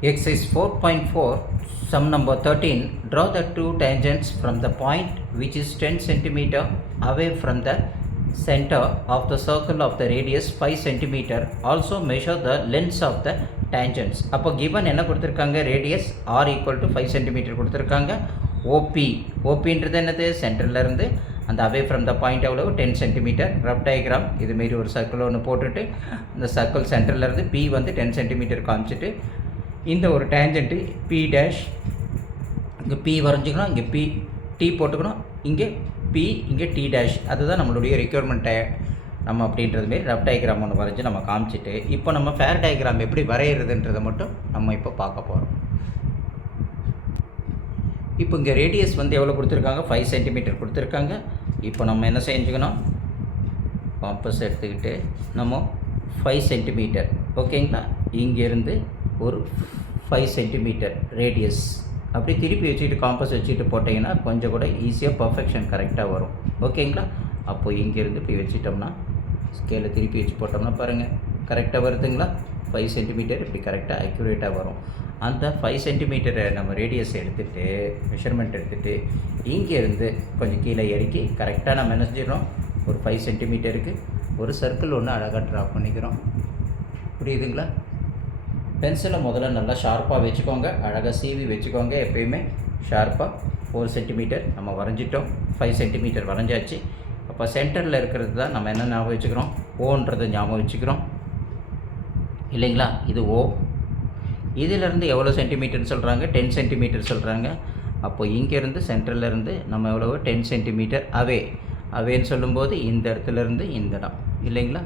Exercise 4.4, sum number 13. Draw the two tangents from the point which is 10 cm away from the center of the circle of the radius 5 cm. Also measure the lengths of the tangents. அப்போ given என்ன கொடுத்துருக்காங்க, radius r equal to 5 cm கொடுத்துருக்காங்க. OPன்றது என்னது, சென்டரில் இருந்து அந்த away from the point எவ்வளோ 10 centimetre. Rough diagram இதுமாரி ஒரு சர்க்கிள் ஒன்று போட்டுட்டு இந்த சர்க்கிள் சென்டர்லேருந்து P வந்து 10 சென்டிமீட்டர் காமிச்சிட்டு இந்த ஒரு டேஞ்சண்ட்டு P டேஷ், இங்கே P வரைஞ்சிக்கணும், இங்கே P T போட்டுக்கணும், இங்கே P, இங்கே T டேஷ். அதுதான் நம்மளுடைய ரெக்யர்மெண்ட்டை நம்ம அப்படின்றது மாரி ரஃப் டயக்ராம் ஒன்று வரைஞ்சி நம்ம காமிச்சிட்டு இப்போ நம்ம ஃபேர் டயக்ராம் எப்படி வரைகிறதுன்றதை மட்டும் நம்ம இப்போ பார்க்க போகிறோம். இப்போ இங்கே ரேடியஸ் வந்து எவ்வளோ கொடுத்துருக்காங்க, 5 சென்டிமீட்டர் கொடுத்துருக்காங்க. இப்போ நம்ம என்ன செஞ்சுக்கணும், காம்பஸ் எடுத்துக்கிட்டு நம்ம 5 சென்டிமீட்டர் ஓகேங்களா, இங்கேருந்து ஒரு 5 சென்டிமீட்டர் ரேடியஸ் அப்படி திருப்பி வச்சுக்கிட்டு காம்பஸ் வச்சுட்டு போட்டிங்கன்னா கொஞ்சம் கூட ஈஸியாக பர்ஃபெக்ஷன் கரெக்டாக வரும் ஓகேங்களா. அப்போது இங்கேருந்து இப்படி வச்சுட்டோம்னா ஸ்கேலை திருப்பி வச்சு போட்டோம்னா பாருங்கள் கரெக்டாக வருதுங்களா. 5 சென்டிமீட்டர் இப்படி கரெக்டாக அக்யூரேட்டாக வரும். அந்த 5 சென்டிமீட்டரை நம்ம ரேடியஸ் எடுத்துகிட்டு மெஷர்மெண்ட் எடுத்துகிட்டு இங்கேருந்து கொஞ்சம் கீழே இறக்கி கரெக்டாக நம்ம என்ன செஞ்சிடறோம், ஒரு 5 சென்டிமீட்டருக்கு ஒரு சர்க்கிள் ஒன்று அழகாக ட்ரா பண்ணிக்கிறோம். புரியுதுங்களா. பென்சிலை முதல்ல நல்லா ஷார்ப்பாக வச்சுக்கோங்க, அழகாக சீவி வச்சுக்கோங்க. எப்பயுமே ஷார்ப்பாக 4 சென்டிமீட்டர் நம்ம வரைஞ்சிட்டோம், 5 சென்டிமீட்டர் வரைஞ்சாச்சு. அப்போ சென்டரில் இருக்கிறது தான் நம்ம என்ன ஞாபகம் வச்சுக்கிறோம், ஓன்றதை ஞாபகம் வச்சுக்கிறோம் இல்லைங்களா. இது ஓ. இதிலேருந்து எவ்வளோ சென்டிமீட்டர்னு சொல்கிறாங்க, 10 சென்டிமீட்டர் சொல்கிறாங்க. அப்போது இங்கேருந்து சென்டர்லேருந்து நம்ம எவ்வளோ 10 சென்டிமீட்டர் அவேன்னு சொல்லும்போது இந்த இடத்துலேருந்து இந்த இடம் இல்லைங்களா.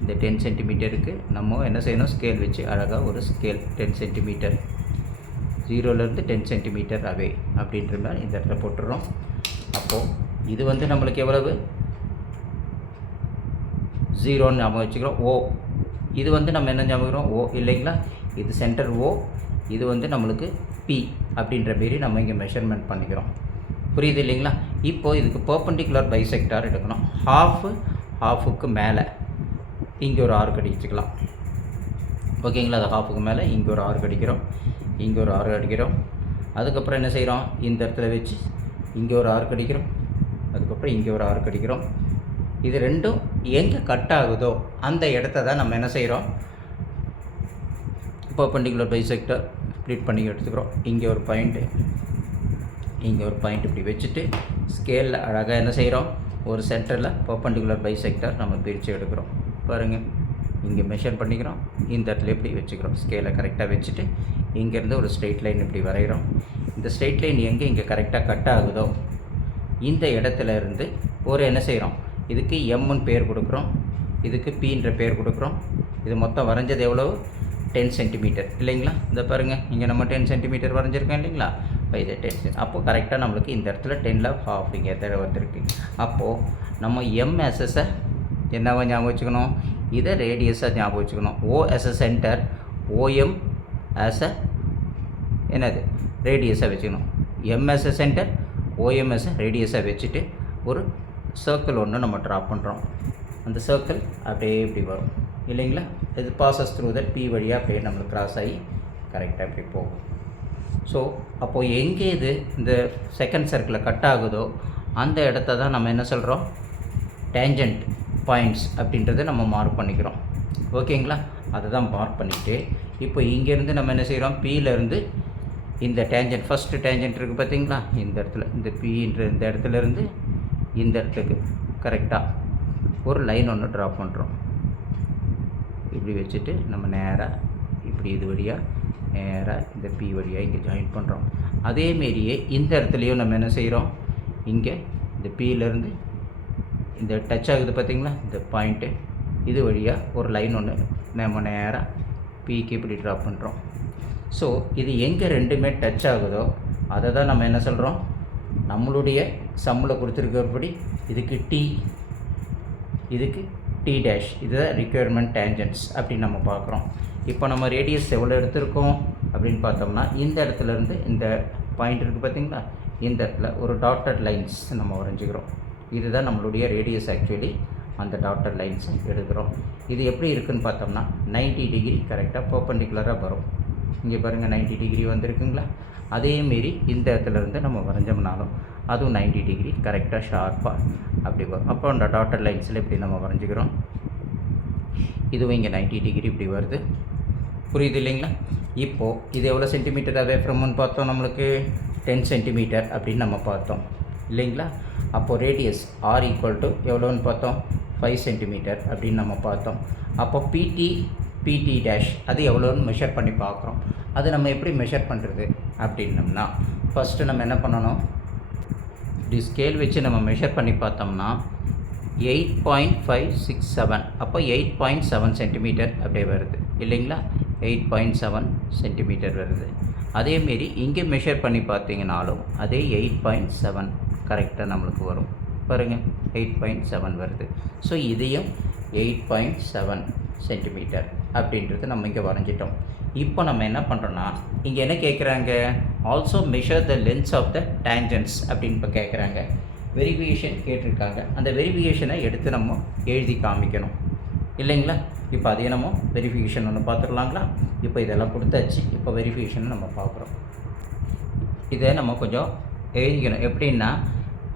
இந்த 10 சென்டிமீட்டருக்கு நம்ம என்ன செய்யணும், ஸ்கேல் வச்சு அழகாக ஒரு ஸ்கேல் 10 சென்டிமீட்டர் 0லேருந்து 10 சென்டிமீட்டர் அவே அப்படின்ற மாதிரி இந்த இடத்துல போட்டுடுறோம். அப்போது இது வந்து நம்மளுக்கு எவ்வளவு 0ன்னு ஞாபகம் வச்சுக்கிறோம். ஓ இது வந்து நம்ம என்ன ஞாபகம் ஓ இல்லைங்களா. இது சென்டர் ஓ, இது வந்து நம்மளுக்கு பி அப்படின்ற மாரி நம்ம இங்கே மெஷர்மெண்ட் பண்ணிக்கிறோம். புரியுது இல்லைங்களா. இப்போது இதுக்கு பர்பண்டிகுலர் பைசெக்டார் எடுக்கணும். ஹாஃபுக்கு மேலே இங்கே ஒரு ஆர்க் அடிச்சுக்கலாம் ஓகேங்களா. அது ஹாஃபுக்கு மேலே இங்கே ஒரு ஆர்க் அடிக்கிறோம், இங்கே ஒரு ஆர்க் அடிக்கிறோம். அதுக்கப்புறம் என்ன செய்கிறோம், இந்த இடத்துல வச்சு இங்கே ஒரு ஆர்க் அடிக்கிறோம், அதுக்கப்புறம் இங்கே ஒரு ஆர்க் அடிக்கிறோம். இது ரெண்டும் எங்கே கட் ஆகுதோ அந்த இடத்த தான் நம்ம என்ன செய்கிறோம், பர்பண்டிகுலர் பைசெக்டர் ஸ்ப்ளிட் பண்ணி எடுத்துக்கிறோம். இங்கே ஒரு பாயிண்ட்டு, இங்கே ஒரு பாயிண்ட் இப்படி வச்சுட்டு ஸ்கேலில் அழகாக என்ன செய்கிறோம், ஒரு சென்டரில் பர்பண்டிகுலர் பைசெக்டர் நம்ம பிரித்து எடுக்கிறோம். பாருங்கள் இங்கே மெஷர் பண்ணிக்கிறோம், இந்த இடத்துல இப்படி வச்சுக்கிறோம். ஸ்கேலை கரெக்டாக வச்சுட்டு இங்கேருந்து ஒரு ஸ்ட்ரெயிட் லைன் இப்படி வரைகிறோம். இந்த ஸ்ட்ரெயிட் லைன் எங்கே இங்கே கரெக்டாக கட் ஆகுதோ இந்த இடத்துல இருந்து ஒரு என்ன செய்கிறோம், இதுக்கு எம்முன்னு பேர் கொடுக்குறோம், இதுக்கு பீன்ற பேர் கொடுக்குறோம். இது மொத்தம் வரைஞ்சது எவ்வளோ 10 சென்டிமீட்டர் இல்லைங்களா. இந்த பாருங்கள் இங்கே நம்ம 10 சென்டிமீட்டர் வரைஞ்சிருக்கோம் இல்லைங்களா. இப்போ இது 10 அப்போது கரெக்டாக நம்மளுக்கு இந்த இடத்துல 10/2 இங்கே எத்தனை வந்துருக்கு. அப்போது நம்ம எம்எஸ்எஸ்ஸை என்னவா ஞாபகம் வச்சுக்கணும், இதை ரேடியஸாக ஞாபகம் வச்சுக்கணும். O is a center, OM as a என்னது ரேடியஸாக வச்சுக்கணும். எம்எஸ் சென்டர், ஓஎம்எஸ் ரேடியஸாக வச்சுட்டு ஒரு சர்க்கிள் ஒன்று நம்ம ட்ரா பண்ணுறோம். அந்த சர்க்கிள் அப்படியே இப்படி வரும் இல்லைங்களா. இது பாசஸ் த்ரூ தட் பி வழியாக அப்படியே நம்மளுக்கு கிராஸ் ஆகி கரெக்டாக இப்படி போகும். ஸோ அப்போது எங்கே இது இந்த செகண்ட் சர்க்கிளில் கட் ஆகுதோ அந்த இடத்த தான் நம்ம என்ன சொல்கிறோம், டேஞ்சண்ட் பாயிண்ட்ஸ் அப்படின்றத நம்ம மார்க் பண்ணிக்கிறோம் ஓகேங்களா. அதை தான் மார்க் பண்ணிவிட்டு இப்போ இங்கேருந்து நம்ம என்ன செய்கிறோம், பியிலேருந்து இந்த டேஞ்சண்ட் ஃபஸ்ட்டு டேஞ்சண்ட் இருக்குது பார்த்தீங்களா, இந்த இடத்துல இந்த பின்ற இந்த இடத்துலேருந்து இந்த இடத்துக்கு கரெக்டாக ஒரு லைன் ஒன்று ட்ரா பண்ணுறோம். இப்படி வச்சுட்டு நம்ம நேராக இப்படி இது வழியாக நேராக இந்த பி வழியாக இங்கே ஜாயின் பண்ணுறோம். அதேமாரியே இந்த இடத்துலையும் நம்ம என்ன செய்கிறோம், இங்கே இந்த பியிலேருந்து இந்த டச் ஆகுது பார்த்திங்களா இந்த பாயிண்ட்டு, இது வழியாக ஒரு லைன் ஒன்று நம்ம நேராக பிக்கு இப்படி ட்ரா பண்ணுறோம். ஸோ இது எங்கே ரெண்டுமே டச் ஆகுதோ அதை தான் நம்ம என்ன சொல்கிறோம், நம்மளுடைய சம்மில் கொடுத்துருக்கிறபடி இதுக்கு டி, இதுக்கு டி டேஷ், இதுதான் ரிக்யர்மெண்ட் டேஞ்சன்ட்ஸ் அப்படின்னு நம்ம பார்க்குறோம். இப்போ நம்ம ரேடியஸ் எவ்வளோ எடுத்திருக்கோம் அப்படின்னு பார்த்தோம்னா இந்த இடத்துலேருந்து இந்த பாயிண்ட் இருக்குது பார்த்திங்களா, இந்த இடத்துல ஒரு டாட்டட் லைன்ஸ் நம்ம வரைஞ்சிக்கிறோம். இதுதான் நம்மளுடைய ரேடியஸ். ஆக்சுவலி அந்த டாட்டட் லைன்ஸ் எடுக்கிறோம். இது எப்படி இருக்குதுன்னு பார்த்தோம்னா 90 டிகிரி கரெக்டாக பர்பண்டிகுலராக வரும் இங்கே பாருங்கள் 90 டிகிரி வந்திருக்குங்களா. அதேமாரி இந்த இடத்துலேருந்து நம்ம வரைஞ்சோம்னாலும் அதுவும் 90 டிகிரி கரெக்டாக ஷார்ப்பாக அப்படி வரும். அப்போ அந்த டாட்டர் லைன்ஸில் இப்படி நம்ம வரைஞ்சிக்கிறோம். இதுவும் இங்கே 90 டிகிரி இப்படி வருது. புரியுது இல்லைங்களா. இப்போது இது எவ்வளோ சென்டிமீட்டர் அவே ஃப்ரம்னு பார்த்தோம், நம்மளுக்கு 10 சென்டிமீட்டர் அப்படின்னு நம்ம பார்த்தோம் இல்லைங்களா. அப்போது ரேடியஸ் ஆர் ஈக்குவல் டு எவ்வளோன்னு பார்த்தோம், 5 சென்டிமீட்டர் அப்படின்னு நம்ம பார்த்தோம். அப்போ பிடி டேஷ் அது எவ்வளோன்னு மெஷர் பண்ணி பார்க்குறோம். அது நம்ம எப்படி மெஷர் பண்ணுறது அப்படின்னம்னா, ஃபஸ்ட்டு நம்ம என்ன பண்ணணும், இப்படி ஸ்கேல் வச்சு நம்ம மெஷர் பண்ணி பார்த்தோம்னா 8.567 அப்போ 8.7 சென்டிமீட்டர் அப்படியே வருது இல்லைங்களா. 8.7 சென்டிமீட்டர் வருது. அதேமாரி இங்கே மெஷர் பண்ணி பார்த்தீங்கனாலும் அதே 8.7 கரெக்டாக நம்மளுக்கு வரும் பாருங்கள், 8.7 வருது. ஸோ இதையும் 8.7 சென்டிமீட்டர் அப்படின்றது நம்ம இங்கே வரைஞ்சிட்டோம். இப்போ நம்ம என்ன பண்ணுறோன்னா, இங்கே என்ன கேட்குறாங்க, also measure the lengths of the tangents அப்படின்னு இப்போ கேட்குறாங்க. வெரிஃபிகேஷன் கேட்டிருக்காங்க. அந்த வெரிஃபிகேஷனை எடுத்து நம்ம எழுதி காமிக்கணும் இல்லைங்களா. இப்போ அதே நம்ம வெரிஃபிகேஷன் ஒன்று பார்த்துடலாங்களா. இப்போ இதெல்லாம் கொடுத்தாச்சு. இப்போ வெரிஃபிகேஷன் நம்ம பார்க்குறோம். இதை நம்ம கொஞ்சம் எழுதிக்கணும். எப்படின்னா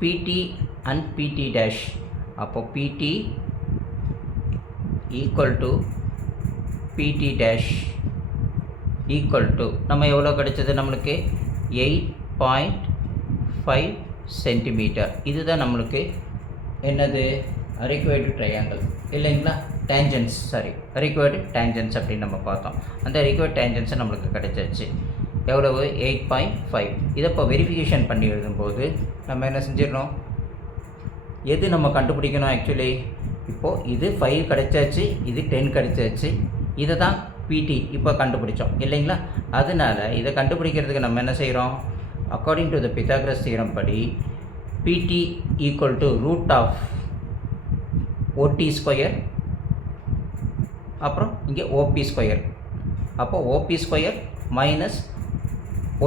பிடி அண்ட் பிடி டேஷ். அப்போ பிடி ஈக்குவல் டு பிடி டேஷ் ஈக்குவல் டு நம்ம எவ்வளோ கிடைச்சது, நம்மளுக்கு 8.5 சென்டிமீட்டர். இதுதான் நம்மளுக்கு என்னது, ரிக்வயர்டு ட்ரையாங்கிள் இல்லைங்களா. டேஞ்சன்ஸ் ரிக்வயர்டு டேஞ்சன்ஸ் அப்படின்னு நம்ம பார்த்தோம். அந்த ரிக்வயர்டு டேஞ்சன்ஸை நம்மளுக்கு கிடைச்சாச்சு. எவ்வளவு, 8.5. இதை இப்போ வெரிஃபிகேஷன் பண்ணி எழுதும்போது நம்ம என்ன செஞ்சிடணும், எது நம்ம கண்டுபிடிக்கணும் ஆக்சுவலி. இப்போது இது 5 கிடைச்சாச்சு, இது 10 கிடைச்சாச்சு. இதை தான் பிடி இப்போ கண்டுபிடிச்சோம் இல்லைங்களா. அதனால் இதை கண்டுபிடிக்கிறதுக்கு நம்ம என்ன செய்கிறோம், according to the Pythagoras theorem படி PD equal to root of OD square, அப்புறம் இங்கே ஓபி ஸ்கொயர். அப்போ OP square minus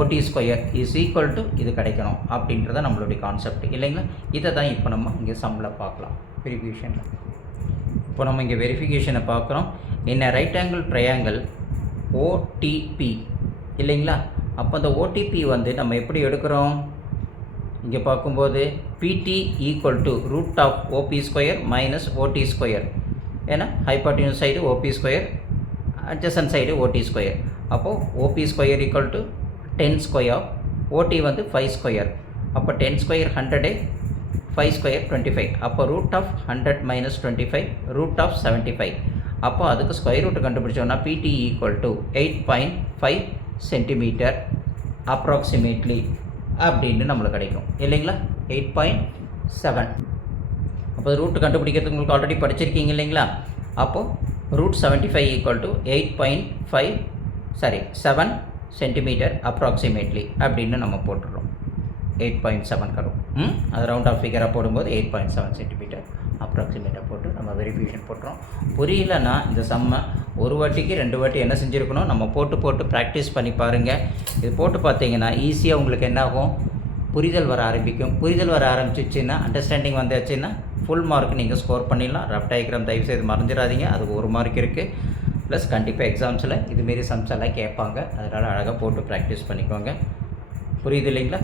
OD square is equal to இது கிடைக்கணும் அப்படின்றத நம்மளுடைய கான்செப்ட் இல்லைங்களா. இதை தான் இப்போ நம்ம இங்கே சம்மில் பார்க்கலாம் வெரிஃபிகேஷனில். இப்போ நம்ம இங்கே வெரிஃபிகேஷனை பார்க்குறோம். என்ன ரைட் ஆங்கிள் ட்ரையாங்கிள் ஓடிபி இல்லைங்களா. அப்போ அந்த ஓடிபி வந்து நம்ம எப்படி எடுக்கிறோம், இங்கே பார்க்கும்போது BD equal to root of OB square minus OD square. ஏன்னா hypotenuse side OB square, adjacent side OD square. அப்போது OB square equal to 10 square, OD வந்து 5 ஸ்கொயர். அப்போ 10 ஸ்கொயர் 100, 5 ஸ்கொயர் 25. அப்போ root of 100 minus 25 root of 75. அப்போ அதுக்கு square route கண்டுபிடிச்சோன்னா பிடி equal to 8.5 centimetre approximately அப்படின்னு நம்மளுக்கு கிடைக்கும் இல்லைங்களா. 8.7. அப்போ ரூட்டு கண்டுபிடிக்கிறதுக்கு உங்களுக்கு ஆல்ரெடி படிச்சிருக்கீங்க இல்லைங்களா. அப்போது root 75 equal to 7 centimetre approximately அப்படின்னு நம்ம போட்டுடுறோம். 8.7 கரும். அது ரவுண்ட் ஆஃப் ஃபிகராக போடும்போது 8.7 சென்டிமீட்டர் அப்ராக்சிமேட்டாக போட்டு நம்ம வெரிஃபிகேஷன் போட்டுறோம். புரியலன்னா இந்த சம்மை ஒரு வாட்டிக்கு 2 வாட்டி என்ன செஞ்சுருக்கணும், நம்ம போட்டு ப்ராக்டிஸ் பண்ணி பாருங்கள். இது போட்டு பார்த்தீங்கன்னா ஈஸியாக உங்களுக்கு என்ன ஆகும், புரிதல் வர ஆரம்பிக்கும். புரிதல் வர ஆரம்பிச்சிச்சுன்னா, அண்டர்ஸ்டாண்டிங் வந்தாச்சுன்னா ஃபுல் மார்க் நீங்கள் ஸ்கோர் பண்ணிடலாம். ரஃப் டயக்ராம் தயவுசெய்து மறந்துடாதீங்க, அதுக்கு 1 மார்க் இருக்குது. ப்ளஸ் கண்டிப்பாக எக்ஸாம்ஸில் இதுமாரி சம்ஸ் எல்லாம் கேட்பாங்க. அதனால் அழகாக போட்டு ப்ராக்டிஸ் பண்ணிக்கோங்க. புரியுது இல்லைங்களா.